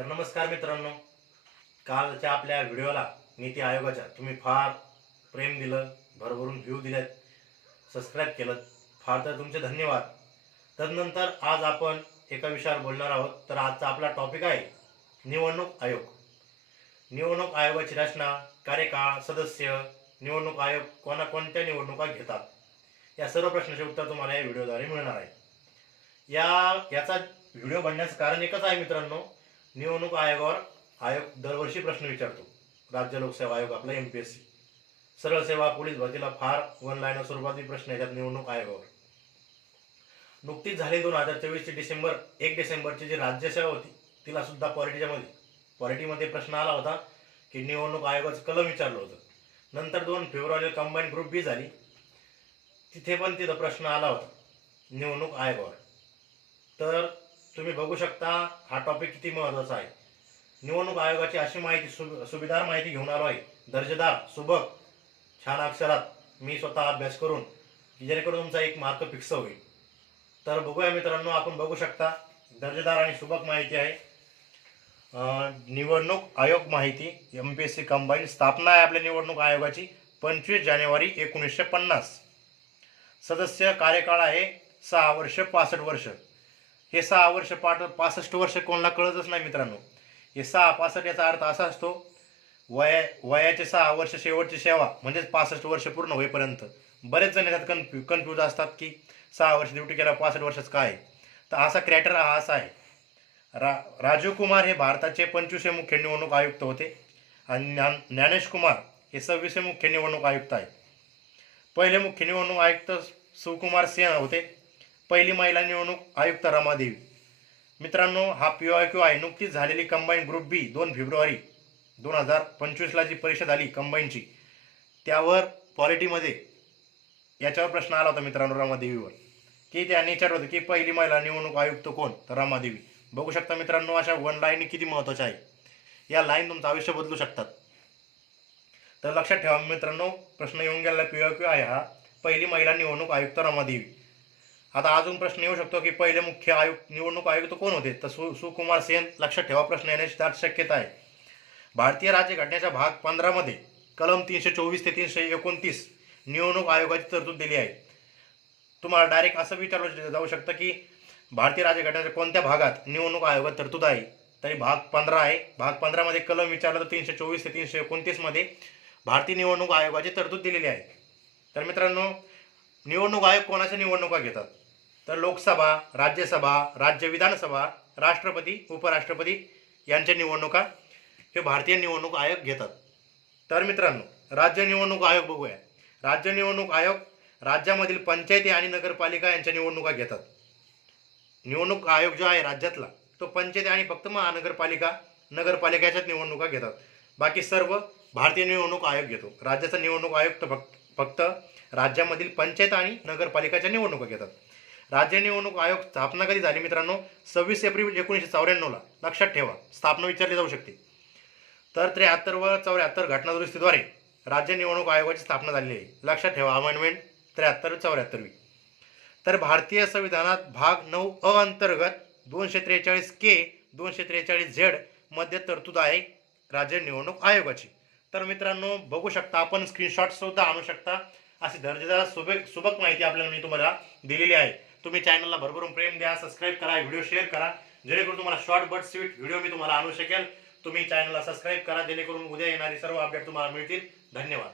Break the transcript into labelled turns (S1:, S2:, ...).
S1: तर नमस्कार मित्रांनो. कालच्या आपल्या व्हिडिओला नीती आयोगाच्या तुम्ही फार प्रेम दिलं भरभरून व्ह्यू दिलेत सबस्क्राईब केलं. फार तर तुमचे धन्यवाद. तदनंतर आज आपण एका विषयावर बोलणार आहोत. तर आजचा आपला टॉपिक आहे निवडणूक आयोग. निवडणूक आयोगाची रचना कार्यकाळ सदस्य निवडणूक आयोग कोणत्या निवडणुका घेतात? या सर्व प्रश्नाचे उत्तर तुम्हाला या व्हिडिओद्वारे मिळणार आहे. या याचा व्हिडिओ बनण्याचं कारण एकच आहे मित्रांनो. निवडणूक आयोगावर आयोग दरवर्षी प्रश्न विचारतो. राज्य लोकसेवा आयोग आपला एम पी एस सी सरळ सेवा पोलीस भरतीला फार वन लाईन स्वरूपातील प्रश्न येतात निवडणूक आयोगावर नुकतीच झाली दोन हजार चोवीसची डिसेंबर एक डिसेंबरची जी राज्यसेवा होती तिला सुद्धा पॉलिटीच्या मध्ये पॉलिटीमध्ये प्रश्न आला होता की निवडणूक आयोगाचं कलम विचारलं होतं. नंतर दोन फेब्रुवारीला कंबाईन ग्रुप बी झाली. तिथे पण तिथं प्रश्न आला होता निवडणूक आयोगावर तर तुम्ही बघू शकता हा टॉपिक किती महत्त्वाचा आहे. निवडणूक आयोगाची अशी माहिती सु सुविधार माहिती घेऊन आलो आहे दर्जेदार सुबक छान अक्षरात मी स्वतः अभ्यास करून की जेणेकरून तुमचा एक मार्क फिक्स होईल. तर बघूया मित्रांनो आपण बघू शकता दर्जेदार आणि सुबक माहिती आहे. निवडणूक आयोग माहिती M P S C combine स्थापना आहे आपल्या निवडणूक आयोगाची पंचवीस जानेवारी एकोणीसशे पन्नास. सदस्य कार्यकाळ आहे सहा वर्ष पासष्ट वर्ष. हे सहा वर्ष पाठ पासष्ट वर्ष कोणाला कळतच नाही मित्रांनो. हे सहा पासष्ट याचा अर्थ असा असतो वया वयाचे सहा वर्ष शेवटची सेवा म्हणजेच पासष्ट वर्ष पूर्ण होईपर्यंत. बरेच जण याच्यात कन्फ्यू कन्फ्यूज असतात की सहा वर्ष ड्युटी केला पासष्ट वर्षच काय? आहे? तर असा क्रॅटर हा असा आहे. रा राजीव कुमार हे भारताचे पंचवीसशे मुख्य निवडणूक आयुक्त होते आणि ज्ञान ज्ञानेश कुमार हे सव्वीसशे मुख्य निवडणूक आयुक्त आहे पहिले मुख्य निवडणूक आयुक्त सुकुमार सिंह होते. पहिली महिला निवडणूक आयुक्त रमादेवी. मित्रांनो हा पी आय क्यू आहे. नुकतीच झालेली कंबाईन ग्रुप बी दोन फेब्रुवारी दोन हजार पंचवीसला जी परीक्षा झाली कंबाईनची त्यावर पॉलिटीमध्ये याच्यावर प्रश्न आला होता मित्रांनो रमादेवीवर. की त्यांनी विचारलं होतं की पहिली महिला निवडणूक आयुक्त कोण? तर रमादेवी. बघू शकता मित्रांनो अशा वन लाईन किती महत्त्वाच्या आहे. या लाईन तुमचं आयुष्य बदलू शकतात. तर लक्षात ठेवा मित्रांनो प्रश्न येऊन गेलेला पी क्यू आहे हा. पहिली महिला निवडणूक आयुक्त रमादेवी. आता अजून प्रश्न येऊ शकतो की पहिले मुख्य आयुक्त निवडणूक आयुक्त कोण होते? तर सु सुकुमार सेन लक्षात ठेवा प्रश्न येण्याची दाट शक्यता आहे. भारतीय राज्यघटनेच्या भाग पंधरामध्ये कलम तीनशे चोवीस ते तीनशे एकोणतीस निवडणूक आयोगाची तरतूद दिली आहे. तुम्हाला डायरेक्ट असं विचारलं जाऊ शकतं की भारतीय राज्यघटनेच्या कोणत्या भागात निवडणूक आयोगात तरतूद आहे? तरी भाग पंधरा आहे. भाग पंधरामध्ये कलम विचारलं तर तीनशे चोवीस ते तीनशे एकोणतीसमध्ये भारतीय निवडणूक आयोगाची तरतूद दिलेली आहे. तर मित्रांनो निवडणूक आयोग कोणाच्या निवडणुका घेतात? तर लोकसभा राज्यसभा राज्य विधानसभा राष्ट्रपती उपराष्ट्रपती यांच्या निवडणुका हे भारतीय निवडणूक आयोग घेतात. तर मित्रांनो राज्य निवडणूक आयोग बघूया. राज्य निवडणूक आयोग राज्यामधील पंचायती आणि नगरपालिका यांच्या निवडणुका घेतात. निवडणूक आयोग जो आहे राज्यातला तो पंचायती आणि फक्त महानगरपालिका नगरपालिकाच्याच निवडणुका घेतात. बाकी सर्व भारतीय निवडणूक आयोग घेतो. राज्याचा निवडणूक आयोग तर फक्त फक्त राज्यामधील पंचायत आणि नगरपालिकाच्या निवडणुका घेतात. राज्य निवडणूक आयोग स्थापना कधी झाली मित्रांनो? सव्वीस एप्रिल एकोणीसशे चौऱ्याण्णवला. लक्षात ठेवा स्थापना विचारली जाऊ शकते. तर त्र्याहत्तर व चौऱ्याहत्तर घटनादुरुस्तीद्वारे राज्य निवडणूक आयोगाची स्थापना झालेली आहे. लक्षात ठेवा अमेंडमेंट त्र्याहत्तर चौऱ्याहत्तरवी तर भारतीय संविधानात भाग नऊ अ अंतर्गत दोनशे त्रेचाळीस के दोनशे त्रेचाळीस झेडमध्ये तरतूद आहे राज्य निवडणूक आयोगाची. तर मित्रांनो बघू शकता आपण स्क्रीनशॉट सुद्धा आणू शकता. अशी दर्जेदार सुबक सुबक माहिती आपल्याला मी तुम्हाला दिलेली आहे. तुम्ही चॅनलला भरभरून प्रेम द्या सबस्क्राईब करा व्हिडिओ शेअर करा. जेणेकरून तुम्हाला शॉर्ट बट स्वीट व्हिडिओ मी तुम्हाला आणू शकेल. तुम्ही चॅनलला सबस्क्राईब करा जेणेकरून उद्या येणारी सर्व अपडेट तुम्हाला मिळतील. धन्यवाद.